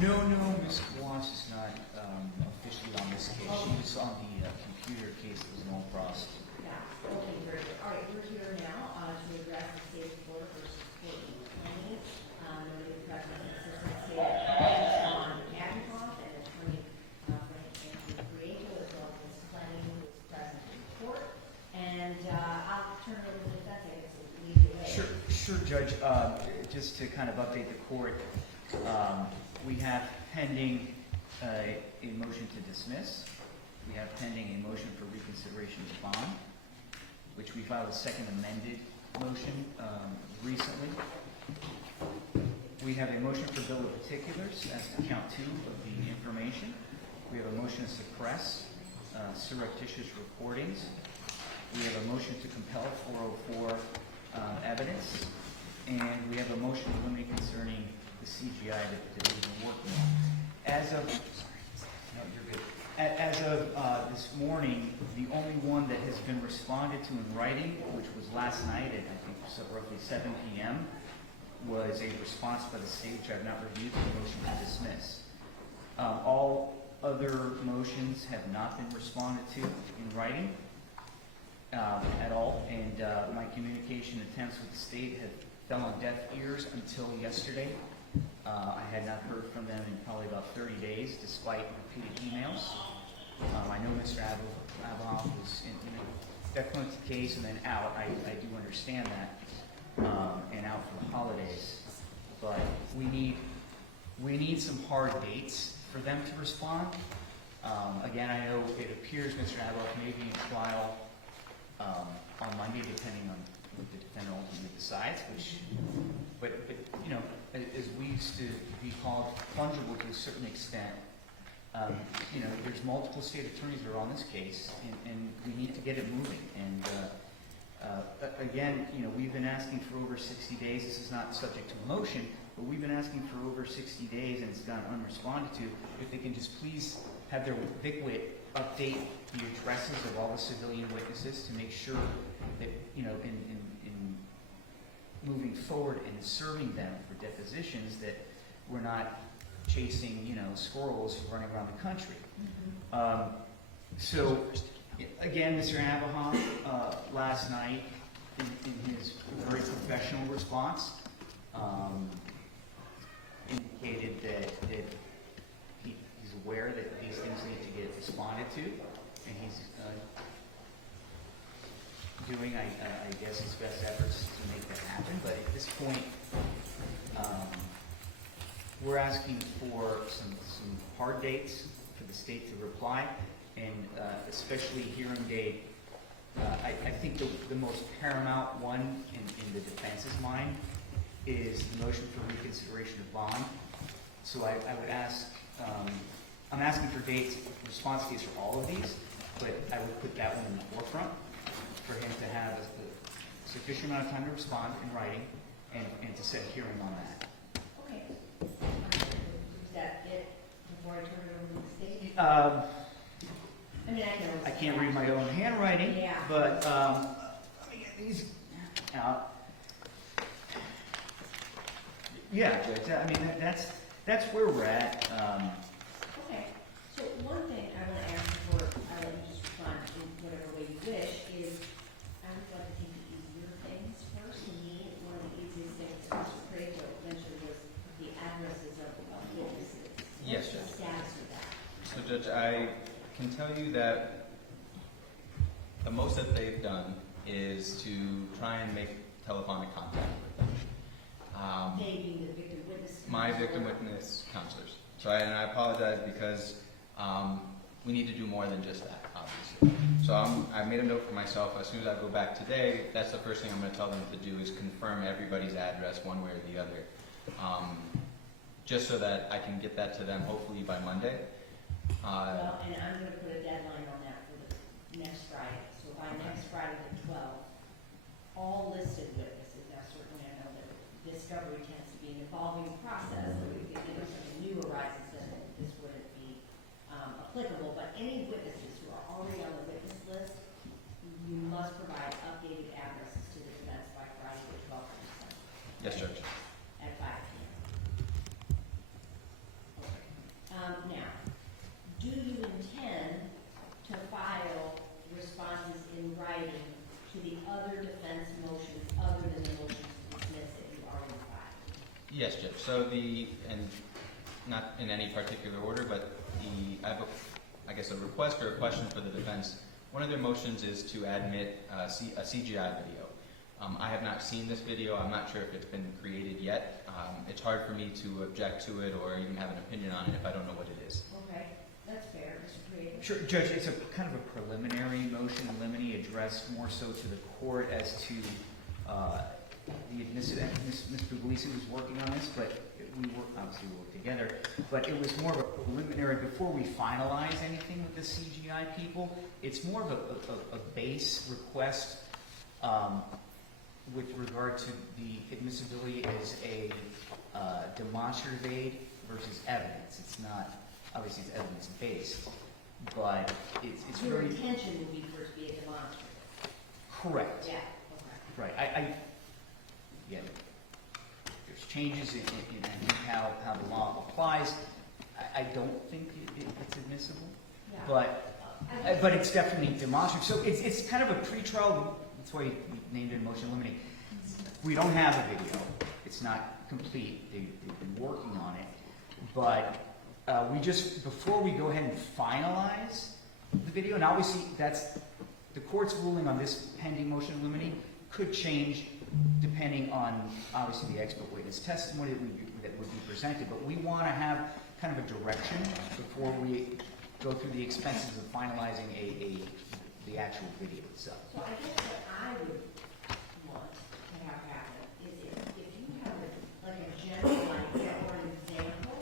No, Ms. Walsh is not officially on this case. She was on the computer case that was in Allcross. Yeah, okay, very good. All right, we're here now to address the state of Florida versus Courtney Clenney. Noted the President and Assistant State Attorney John Admissibility and Attorney Frank Pretrial, as well as Ms. Clenney, who is present in court. And I'll turn it over to the defense, I guess, if we need to wait. Sure, Judge. Just to kind of update the court, we have pending a motion to dismiss. We have pending a motion for reconsideration of bond, which we filed a second amended motion recently. We have a motion for bill of particulars as to count 2 of the information. We have a motion to suppress surreptitious recordings. We have a motion to compel 404 evidence. And we have a motion to eliminate concerning the CGI that we've been working on. As of this morning, the only one that has been responded to in writing, which was last night at I think roughly 7 p.m., was a response by the state, which I've not reviewed, to the motion to dismiss. All other motions have not been responded to in writing at all, and my communication attempts with the state have fell on deaf ears until yesterday. I had not heard from them in probably about 30 days, despite repeated emails. I know Mr. Abahoff was definitely the case and then out. I do understand that, and out for the holidays. But we need some hard dates for them to respond. Again, I know it appears Mr. Abahoff may be in trial on Monday, depending on what the defendant ultimately decides. But you know, as we used to be called fungible to a certain extent, you know, there's multiple state attorneys that are on this case, and we need to get it moving. And again, you know, we've been asking for over 60 days. This is not subject to a motion, but we've been asking for over 60 days, and it's gone unresponded to. If they can just please have their VicWit update the addresses of all the civilian witnesses to make sure that, you know, in moving forward and serving them for depositions, that we're not chasing, you know, squirrels running around the country. Mm-hmm. So, again, Mr. Abahoff, last night, in his very professional response, indicated that he's aware that these things need to get responded to, and he's doing, I guess, his best efforts to make that happen. But at this point, we're asking for some hard dates for the state to reply, and especially hearing date. I think the most paramount one in the defense's mind is the motion for reconsideration of bond. So I would ask, I'm asking for dates, response dates for all of these, but I would put that one in the forefront for him to have a sufficient amount of time to respond in writing and to set a hearing on that. Okay. Is that it before I turn it over to the state? I mean, I can't read my own handwriting, yeah. But let me get these out. Yeah, I mean, that's where we're at. Okay. So one thing I want to ask before I let you just respond in whatever way you wish is, I would like to take the easier things first. To me, one of the easiest things that Mr. Craig mentioned was the addresses of witnesses. Yes, What's the status of that? So, Judge, I can tell you that the most that they've done is to try and make telephonic contact with them. They being the victim witness. My victim witness counselors. So, and I apologize because we need to do more than just that, obviously. So I made a note for myself. As soon as I go back today, that's the first thing I'm going to tell them to do is confirm everybody's address one way or the other, just so that I can get that to them hopefully by Monday. Well, and I'm going to put a deadline on that for the next Friday. So by next Friday the 12th, all listed witnesses. Now, certainly I know that discovery tends to be an evolving process. So if something new arises, then this wouldn't be applicable. But any witnesses who are already on the witness list, you must provide updated addresses to the defense by Friday the 12th of December. Yes, Judge. At 5 p.m. Okay. Yes, Judge. So and not in any particular order, but I have I guess a request or a question for the defense. One of their motions is to admit a CGI video. I have not seen this video. I'm not sure if it's been created yet. It's hard for me to object to it or even have an opinion on it if I don't know what it is. Okay, that's fair, Mr. Creator. Sure, Judge, it's a kind of a preliminary motion in limine addressed more so to the court as to the admissibility. Ms. Puglisi was working on this, but we obviously worked together, but it was more of a preliminary before we finalize anything with the CGI people. It's more of a base request with regard to the admissibility as a demonstrative aid versus evidence. It's not, obviously it's evidence-based, but it's Your really... intention would be for it to be a demonstrative. Correct. Yeah, okay. Right. Yeah, there's changes in how the law applies. I don't think it's admissible, Yeah. but it's definitely demonstrative. So it's kind of a pretrial. That's why we named it motion limiting. We don't have a video. It's not complete. They've been working on it, but we just before we go ahead and finalize the video, and obviously that's the court's ruling on this pending motion limiting could change depending on obviously the expert witness testimony that would be presented. But we want to have kind of a direction before we go through the expenses of finalizing the actual video itself. So I guess what I would want to have happen is if you have a general idea or an example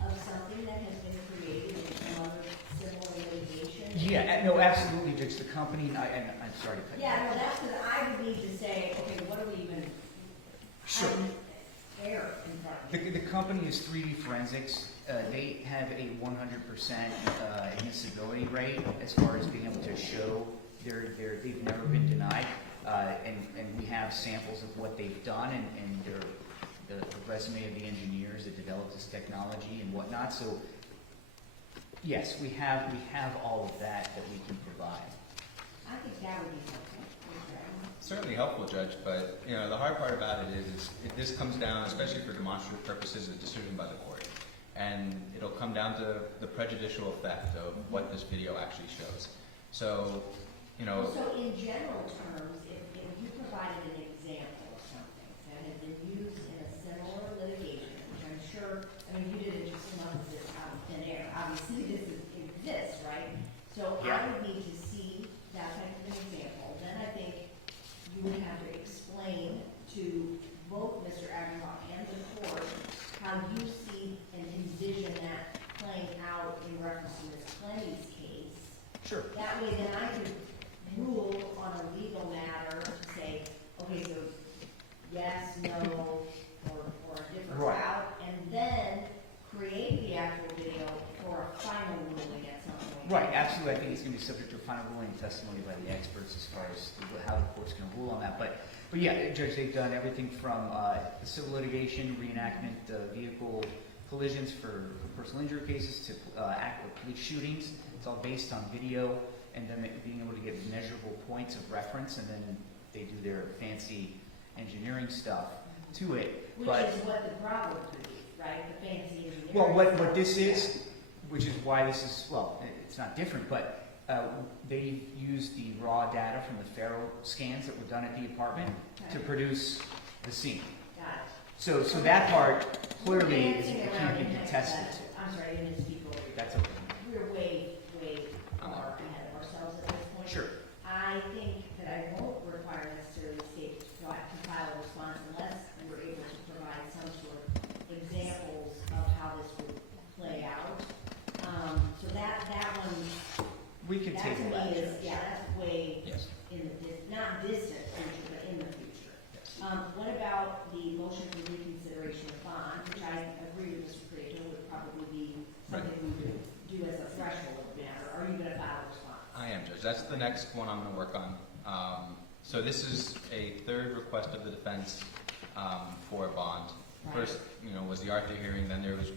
of something that has been created in some other civil litigation. Yeah, no, absolutely, Judge. The company, and I'm sorry to cut you off. Yeah, no, that's because I would need to say, okay, what do we even, Sure. air in front of me? The company is 3D Forensics. They have a 100% admissibility rate as far as being able to show they've never been denied. And we have samples of what they've done and the resume of the engineers that developed this technology and whatnot. So yes, we have all of that we can provide. I think that would be something. Certainly helpful, Judge, but the hard part about it is this comes down, especially for demonstrative purposes, a decision by the court. And it'll come down to the prejudicial effect of what this video actually shows. So, So in general terms, if you provided an example of something that had been used in a similar litigation, which I'm sure, you didn't just come up with this out of thin air. Obviously, this exists, right? So Yeah. I would need to see that type of an example. Then I think you would have to explain to both Mr. Aguilar and the court how you see and envision that playing out in reference to Ms. Clenney's case. Sure. That way then I could rule on a legal matter to say, okay, so yes, no, or a different Right. route, and then create the actual video for a final ruling at some point. Right, absolutely. I think it's going to be subject to a final ruling and testimony by the experts as far as how the court's going to rule on that. But yeah, Judge, they've done everything from the civil litigation, reenactment, vehicle collisions for personal injury cases to police shootings. It's all based on video and then being able to get measurable points of reference, and then they do their fancy engineering stuff to it. Which But is what the problem could be, right? The fancy engineering. well, what stuff. this is, which is why this is, well, it's not different, but they used the raw data from the Faro scans that were done at the apartment to Okay. produce the scene. Got it. So that part clearly Dancing can't around be in contested. hypothetical. I'm sorry, I didn't speak over you. That's okay. We're way far ahead of ourselves at this point. Sure. I think that I won't require necessarily the state to file a response unless we're able to provide some sort of examples of how this would play out. So that one, We can that to table that. me is, Judge. yeah, that's way yes. in the, not distant future, but in the future. Yes. What about the motion for reconsideration of bond, which I agree with Mr. Prieto would probably be something we would do as a threshold matter? Are you gonna file a response? I am, Judge. That's the next one I'm going to work on. So this is a third request of the defense for a bond. Right. First, was the Arthur hearing. Then there was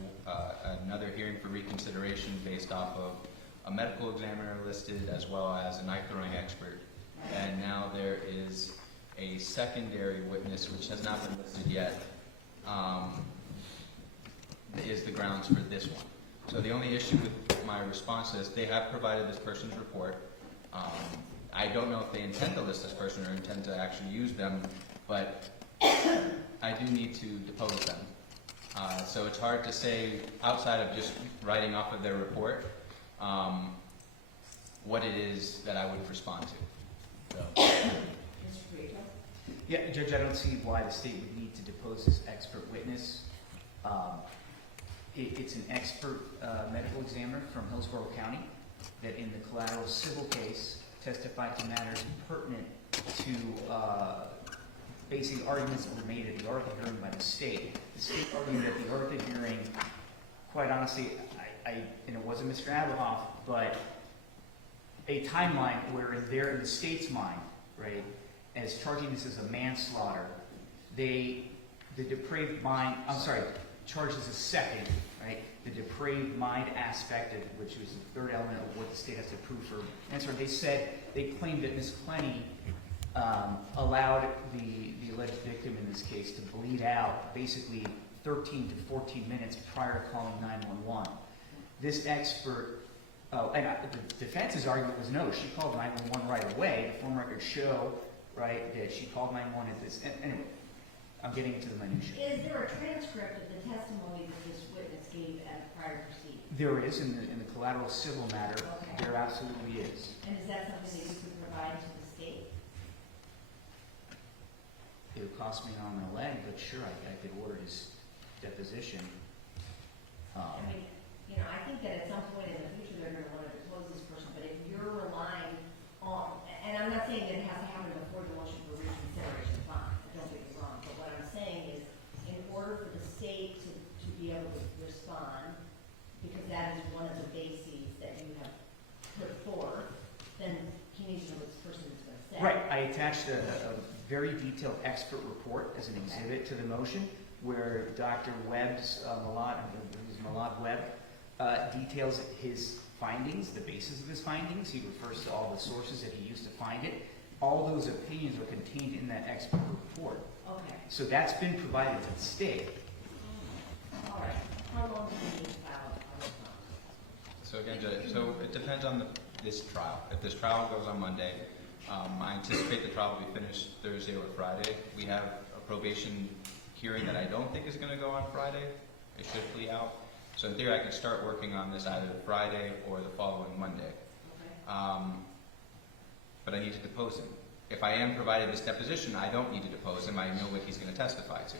another hearing for reconsideration based off of a medical examiner listed as well as a knife throwing expert. Right. And now there is a secondary witness which has not been listed yet is the grounds for this one. So the only issue with my response is they have provided this person's report. I don't know if they intend to list this person or intend to actually use them, but I do need to depose them. So it's hard to say, outside of just writing off of their report, what it is that I would respond to. So. Mr. Pretrial? Yeah, Judge, I don't see why the state would need to depose this expert witness. It's an expert medical examiner from Hillsborough County that in the collateral civil case testified to matters pertinent to basically arguments that were made at the ARTHA hearing by the state. The state argued at the ARTHA hearing, quite honestly, and it wasn't Mr. Abahoff, but a timeline where in the state's mind, right, as charging this as a manslaughter, the depraved mind, charged as a second, right, the depraved mind aspect of which was the third element of what the state has to prove for answer. They claimed that Ms. Clenney allowed the alleged victim in this case to bleed out basically 13 to 14 minutes prior to calling 911. This expert, the defense's argument was no, she called 911 right away. The phone records show, right, that she called 911 at this, anyway, I'm getting into the minutiae. Is there a transcript of the testimony that this witness gave at a prior proceeding? There is, in the collateral civil matter, Okay. there absolutely is. And is that something that you could provide to the state? It would cost me an arm and a leg, but sure, I could order his deposition. I mean, I think that at some point in the future, they're gonna wanna depose this person, but if you're relying on, and I'm not saying that it has to happen before the motion for reconsideration, fine, don't get me wrong, but what I'm saying is, in order for the state to be able to respond, because that is one of the bases that you have put forth, then he needs to know what this person is gonna say. Right, I attached a very detailed expert report as an exhibit to the motion, where Dr. Webb's, Malad Webb, details his findings, the basis of his findings. He refers to all the sources that he used to find it. All those opinions are contained in that expert report. Okay, So that's been provided to the state. all right. How long do you need to file a response? So again, Judge, so it depends on this trial. If this trial goes on Monday, I anticipate the trial will be finished Thursday or Friday. We have a probation hearing that I don't think is going to go on Friday. It should flee out. So in theory, I can start working on this either Friday or the following Monday. Okay. But I need to depose him. If I am provided this deposition, I don't need to depose him. I know what he's going to testify to.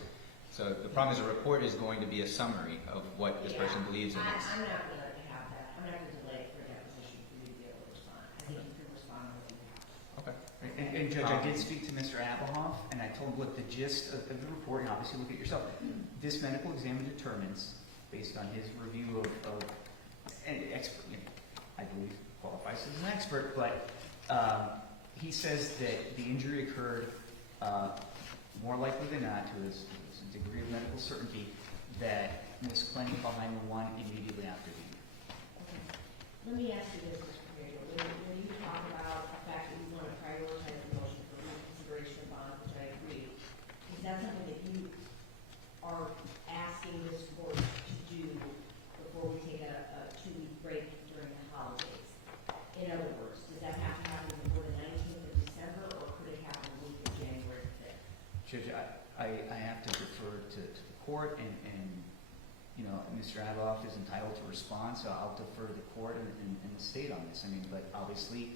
So the problem is a report is going to be a summary of what this person believes in. I'm not going to have that. I'm not going to delay for a deposition for you to be able to respond. I think you can respond on your behalf. Okay. And Judge, I did speak to Mr. Abahoff, and I told him, look, the gist of the report, and obviously look at yourself. This medical examiner determines, based on his review of an expert, I believe qualifies as an expert, but he says that the injury occurred more likely than not, to his degree of medical certainty, that Ms. Clenney called 911 immediately after the injury. Okay. Let me ask you this, Mr. Creator. When you talk about the fact that you want to prioritize the motion for reconsideration of bond, which I agree, is that something that you are asking this court to do before we take a 2-week break during the holidays? In other words, does that have to happen before the 19th of December, or could it happen the week of January 5th? Judge, I have to defer to the court, and Mr. Abahoff is entitled to respond, so I'll defer to the court and the state on this. I mean, but obviously,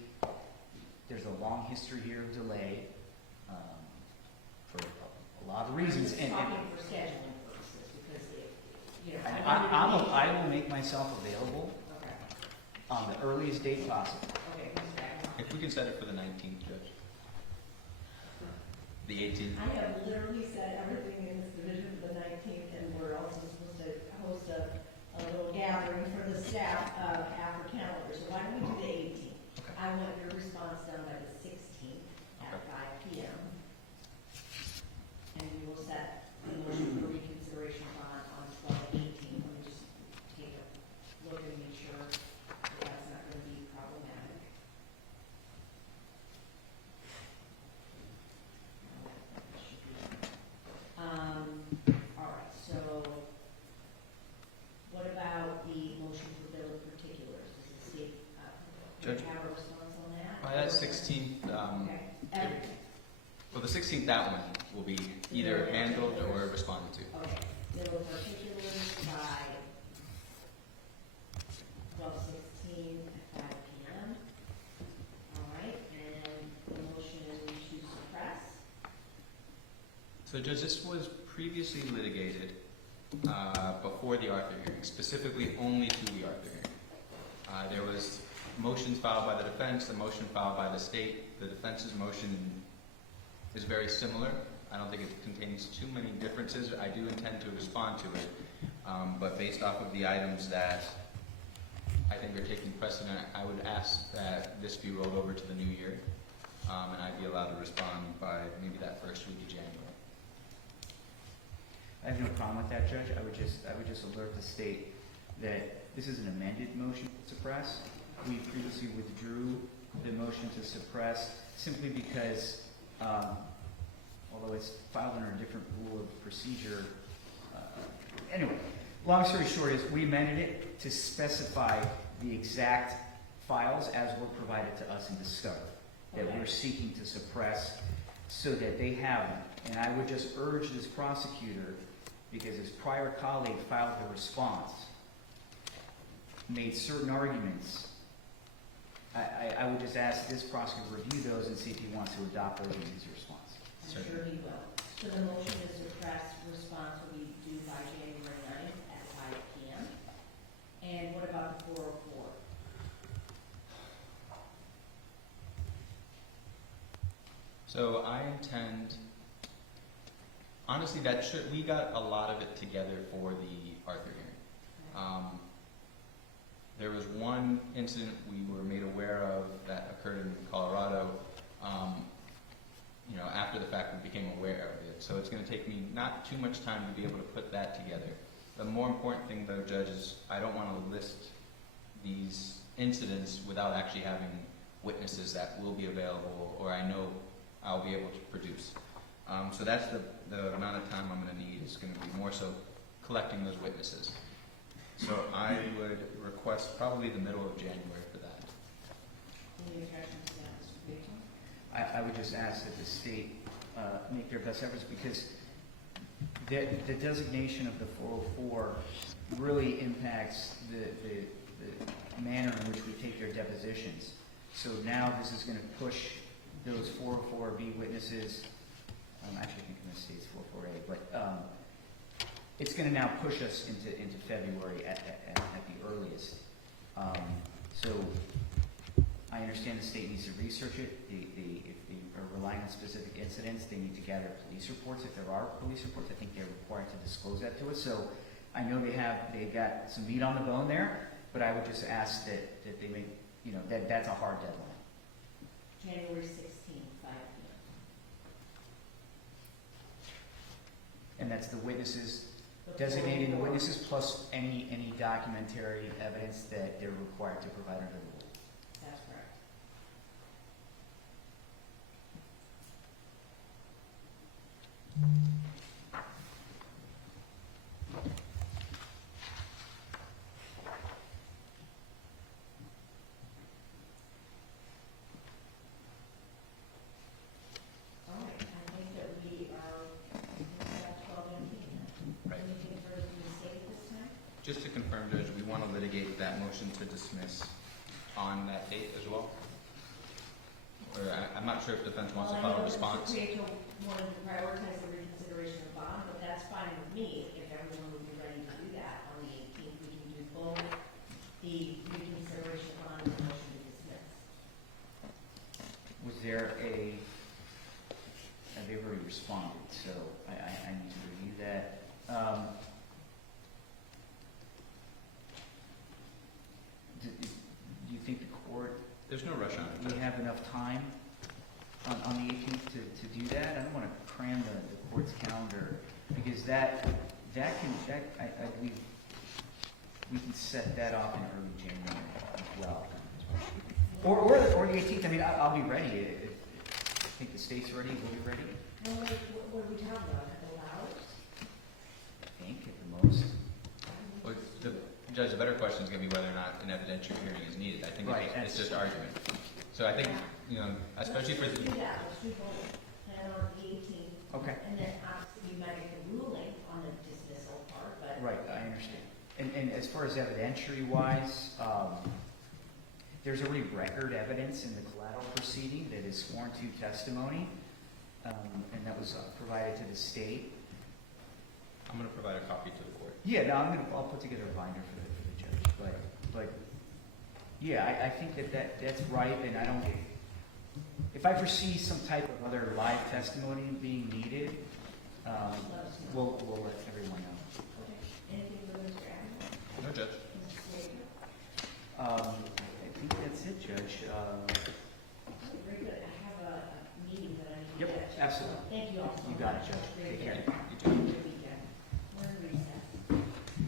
there's a long history here of delay for a lot of reasons. I'm just talking for scheduling purposes, because, I will make myself available Okay. on the earliest date possible. Okay, Mr. Aguilar. If we can set it for the 19th, Judge. The 18th. I have literally said everything in this division for the 19th, and we're also supposed to host a little gathering for the staff after calendar. So why don't we do the 18th? Okay. I want your response done by the 16th at 5 p.m. And we will set the motion for reconsideration on 12/18. Let me just take a look and make sure that that's not going to be problematic. All right. 16th, that one will be either handled or responded to. Okay, there were particulars by 12/16 at 5 p.m. All right, and the motion to suppress. So Judge, this was previously litigated before the Arthur hearing, specifically only to the Arthur hearing. There was motions filed by the defense, the motion filed by the state. The defense's motion is very similar. I don't think it contains too many differences. I do intend to respond to it, but based off of the items that I think are taking precedent, I would ask that this be rolled over to the new year, and I'd be allowed to respond by maybe that first week of January. I have no problem with that, Judge. I would just alert the state that this is an amended motion to suppress. We previously withdrew the motion to suppress simply because, although it's filed under a different rule of procedure, anyway, long story short is we amended it to specify the exact files as were provided to us in discovery that we're seeking to suppress so that they have them. And I would just urge this prosecutor, because his prior colleague filed the response, made certain arguments. I would just ask this prosecutor to review those and see if he wants to adopt those in his response. I'm sure he will. So the motion to suppress response will be due by January 9th at 5 p.m. And what about the 404? So I intend, honestly, we got a lot of it together for the Arthur hearing. There was one incident we were made aware of that occurred in Colorado. After the fact, we became aware of it. So it's going to take me not too much time to be able to put that together. The more important thing, though, Judge, is I don't want to list these incidents without actually having witnesses that will be available or I know I'll be able to produce. So that's the amount of time I'm going to need is going to be more so collecting those witnesses. So I would request probably the middle of January for that. Any objections to that, Mr. Baton? I would just ask that the state make their best efforts because the designation of the 404 really impacts the manner in which we take their depositions. So now this is going to push those 404B witnesses, actually I think in the state's 404A, but it's going to now push us into February at the earliest. So I understand the state needs to research it. If they are relying on specific incidents, they need to gather police reports. If there are police reports, I think they're required to disclose that to us. So I know they've got some meat on the bone there, but I would just ask that they make, that's a hard deadline. January 16th, 5 p.m. And that's the witnesses, designating the witnesses plus any documentary evidence that they're required to provide under the rule. That's correct. All right, I think that we are at 12:18 now. Right. Anything further from the state at this time? Just to confirm, Judge, we want to litigate that motion to dismiss on that date as well? Or I'm not sure if defense wants to file a response. Well, I know Mr. Prieto wanted to prioritize the reconsideration of bond, but that's fine with me if everyone would be ready to do that on the 18th. We can do both the reconsideration of bond and the motion to dismiss. Was there they've already responded, so I need to review that. Do you think the court, There's no rush on it. we have enough time on the 18th to do that? I don't want to cram the court's calendar, because I believe we can set that off in early January as well. Or the 18th, I mean, I'll be ready. I think the state's ready, we'll be ready, No, what are we talking about? A couple hours? I think, at the most. Well, Judge, the better question is going to be whether or not an evidentiary hearing is needed. I think Right, it's just argument. So I think, especially for Let's the, do that, let's do both. And on the 18th, Okay. And then obviously you might get the ruling on the dismissal part, but. Right, I understand. And as far as evidentiary wise, there's already record evidence in the collateral proceeding that is sworn to testimony, and that was provided to the state. I'm gonna provide a copy to the court. Yeah, no, I'll put together a binder for the judge, but, yeah, I think that's right, and I don't, if I foresee some type of other live testimony being needed, we'll let everyone know. Okay. Anything for Mr. Adams? No, Judge. Mrs. Baker? I think that's it, Judge. Very good. I have a meeting that I need to Yep, get to. absolutely. Thank you all so much. You got it, Judge. Great Take care. weekend. You too. Good weekend. We're in recess.